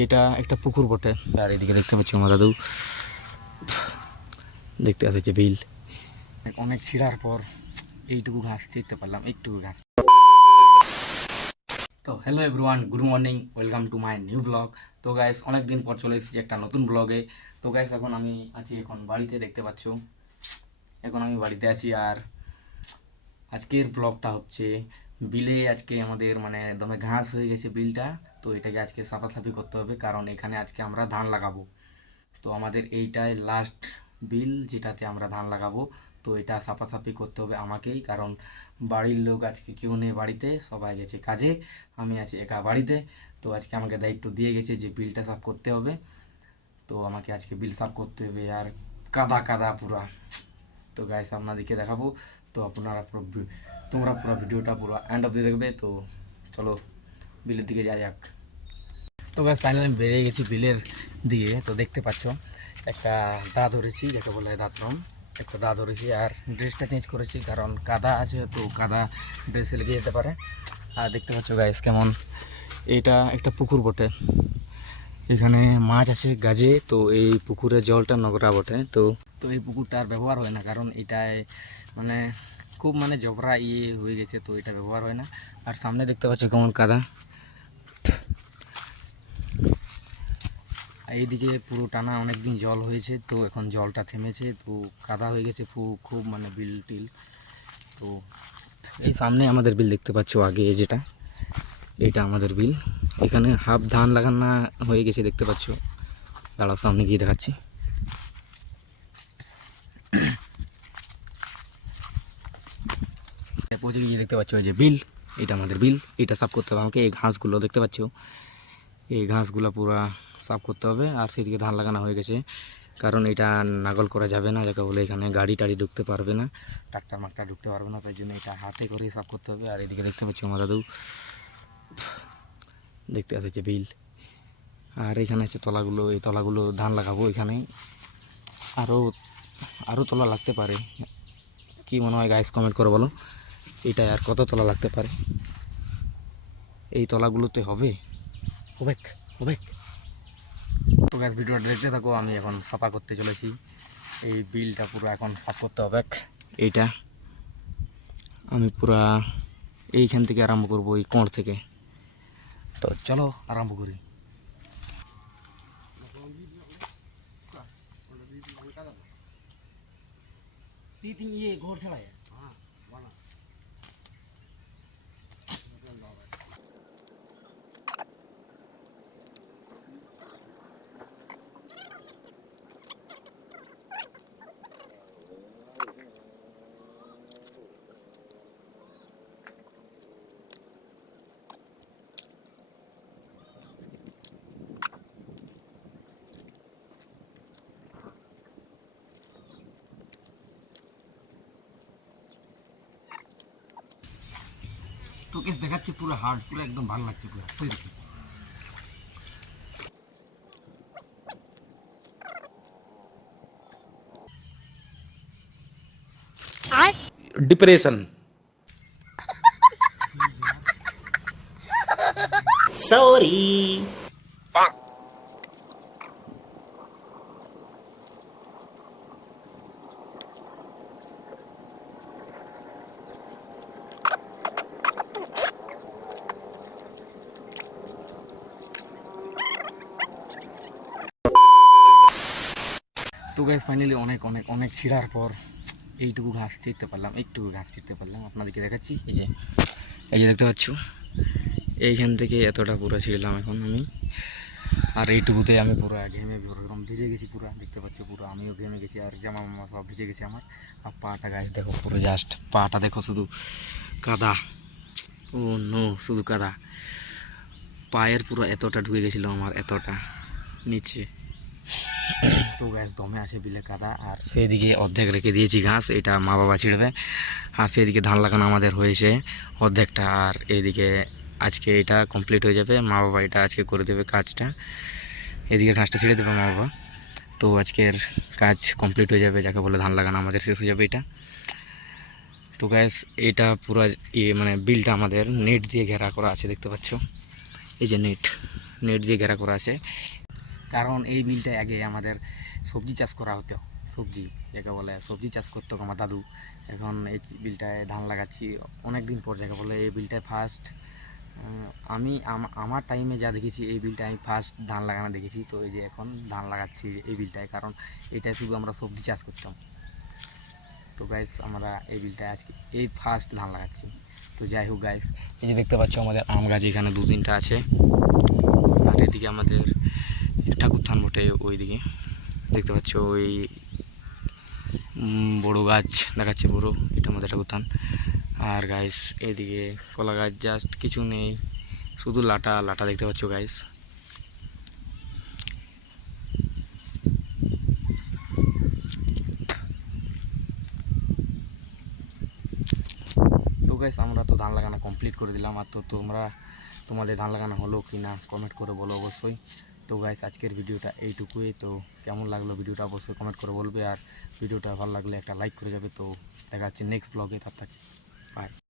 এটা একটা পুকুর বটে। আর এদিকে দেখতে পাচ্ছি আমার দাদু দেখতে আসছে বিল। অনেক ছিঁড়ার পর এইটুকু ঘাস চিরতে পারলাম, এইটুকু ঘাস। তো hello everyone, good morning, welcome to my new blog. তো গাইস অনেক দিন পর চলে এসেছি একটা নতুন ব্লগে। তো গাইস এখন আমি আছি এখন বাড়িতে, দেখতে পাচ্ছ এখন আমি বাড়িতে আছি। আর আজকের ব্লগটা হচ্ছে বিলে। আজকে আমাদের মানে দমে ঘাস হয়ে গেছে বিলটা, তো এটাকে আজকে সাফাসাফি করতে হবে, কারণ এখানে আজকে আমরা ধান লাগাবো। তো আমাদের এইটাই লাস্ট বিল যেটাতে আমরা ধান লাগাবো। তো এটা সাফাসাফি করতে হবে আমাকেই, কারণ বাড়ির লোক আজকে কেউ নেই বাড়িতে, সবাই গেছে কাজে, আমি আছি একা বাড়িতে। তো আজকে আমাকে দায়িত্ব দিয়ে গেছে যে বিলটা সাফ করতে হবে। তো আমাকে আজকে বিল সাফ করতে হবে। আর কাদা কাদা পুরা। তো গাইস আপনাদেরকে দেখাবো। তো আপনারা তোমরা পুরো ভিডিওটা পুরো এন্ড অব্দি দেখবে। তো চলো বিলের দিকে যাওয়া যাক। তো গাছ ফাইনালি আমি বেরিয়ে গেছি বিলের দিকে। তো দেখতে পাচ্ছ একটা দা ধরেছি, যাকে বলে দাঁতরম, একটা দা ধরেছি। আর ড্রেসটা চেঞ্জ করেছি, কারণ কাদা আছে, তো কাদা ড্রেসে লেগে যেতে পারে। আর দেখতে পাচ্ছ গাইস কেমন, এটা একটা পুকুর বটে, এখানে মাছ আছে গাজে। তো এই পুকুরের জলটা নোংরা বটে। তো তো এই পুকুরটা আর ব্যবহার হয় না, কারণ এটায় মানে খুব মানে জবরা হয়ে গেছে, তো এটা ব্যবহার হয় না। আর সামনে দেখতে পাচ্ছ কেমন কাদা, এইদিকে পুরো টানা অনেক দিন জল হয়েছে, তো এখন জলটা থেমেছে, তো কাদা হয়ে গেছে খুব মানে বিল টিল। তো এই সামনে আমাদের বিল দেখতে পাচ্ছ, আগে যেটা এটা আমাদের বিল। এখানে হাফ ধান লাগানো হয়ে গেছে দেখতে পাচ্ছ। দাঁড়াও সামনে গিয়ে দেখাচ্ছি। পৌঁছে গিয়ে দেখতে পাচ্ছ ওই যে বিল, এটা আমাদের বিল। এটা সাফ করতে হবে আমাকে। এই ঘাসগুলো দেখতে পাচ্ছ, এই ঘাসগুলো পুরা সাফ করতে হবে। আর সেদিকে ধান লাগানো হয়ে গেছে, কারণ এটা নাগল করা যাবে না, যাকে বলে এখানে গাড়ি টাড়ি ঢুকতে পারবে না, ট্রাক্টর মাক্টার ঢুকতে পারবে না, তাই জন্য এটা হাতে করে সাফ করতে হবে। আর এদিকে দেখতে পাচ্ছি আমার দাদু দেখতে আসছে বিল। আর এখানে আছে তলাগুলো, এই তলাগুলো ধান লাগাবো এখানে। আরও আরও তলা লাগতে পারে, কি মনে হয় গাইস কমেন্ট করে বলো, এটাই আর কত তলা লাগতে পারে। এই তলাগুলোতে হবে হবে হবে। তো গ্যাস ভিডিওটা দেখতে থাকো, আমি এখন সাফা করতে চলেছি। এই বিলটা পুরো এখন সাফ করতে হবে। এইটা আমি পুরা এইখান থেকে আরম্ভ করবো, এই কোণ থেকে। তো চলো আরম্ভ করি। ঘর ছাড়াই তোকে দেখাচ্ছি পুরো হার্ড, পুরো একদম ভালো লাগছে পুরো সেরকম। डिप्रेशन सॉरी তো গাইস ফাইনালি অনেক অনেক অনেক ছিঁড়ার পর এইটুকু ঘাস চিরতে পারলাম, এইটুকু ঘাস চিরতে পারলাম। আপনাদেরকে দেখাচ্ছি, এই যে দেখতে পাচ্ছ, এইখান থেকে এতটা পুরো ছিঁড়লাম এখন আমি। আর এইটুকুতে আমি পুরো ঘেমে একদম ভিজে গেছি পুরো, দেখতে পাচ্ছি পুরো আমিও ঘেমে গেছি। আর জামা মামা সব ভিজে গেছে আমার। আর পাটা গাছ দেখো পুরো, জাস্ট পাটা দেখো শুধু কাদা। ও নো, শুধু কাদা। পায়ের পুরো এতটা ঢুকে গেছিলো আমার, এতটা নিচে। তো গ্যাস দমে আসে বিলে কাদা। আর সেদিকে অর্ধেক রেখে দিয়েছি ঘাস, এটা মা বাবা ছিঁড়বে। আর সেদিকে ধান লাগানো আমাদের হয়েছে অর্ধেকটা। আর এইদিকে আজকে এটা কমপ্লিট হয়ে যাবে, মা বাবা এটা আজকে করে দেবে কাজটা। এদিকে ঘাসটা ছেড়ে দেবে মা বাবা। তো আজকের কাজ কমপ্লিট হয়ে যাবে, যাকে বলে ধান লাগানো আমাদের শেষ হয়ে যাবে এটা। তো গ্যাস এটা পুরো মানে বিলটা আমাদের নেট দিয়ে ঘেরা করা আছে, দেখতে পাচ্ছ এই যে নেট নেট দিয়ে ঘেরা করা আছে, কারণ এই বিলটায় আগে আমাদের সবজি চাষ করা হতো। সবজি যাকে বলে সবজি চাষ করতো আমার দাদু। এখন এই বিলটায় ধান লাগাচ্ছি অনেক দিন পর, যাকে বলে এই বিলটায় ফার্স্ট আমি আমার টাইমে যা দেখেছি এই বিলটায় আমি ফার্স্ট ধান লাগানো দেখেছি। তো এই যে এখন ধান লাগাচ্ছি এই বিলটায়, কারণ এটাই শুধু আমরা সবজি চাষ করতাম। তো গাইস আমরা এই বিলটায় আজকে এই ফার্স্ট ধান লাগাচ্ছি। তো যাই হোক গাইস, এই যে দেখতে পাচ্ছ আমাদের আম গাছ এখানে 2-3টা আছে, আর এদিকে আমাদের ঠাকুর থান বটে, ওইদিকে দেখতে পাচ্ছ ওই বড় গাছ দেখাচ্ছে, বড়, এটা আমাদের ঠাকুর থান। আর গাইস এদিকে কলা গাছ জাস্ট কিছু নেই, শুধু লাটা লাটা দেখতে পাচ্ছ গাইস। তো গাইস আমরা তো ধান লাগানো কমপ্লিট করে দিলাম। আর তো তোমাদের ধান লাগানো হলো কি না কমেন্ট করে বলো অবশ্যই। তো গাইস আজকের ভিডিওটা এইটুকুই। তো কেমন লাগলো ভিডিওটা অবশ্যই কমেন্ট করে বলবে, আর ভিডিওটা ভালো লাগলে একটা লাইক করে যাবে। তো দেখা যাচ্ছে নেক্সট ব্লগে, তার বাই।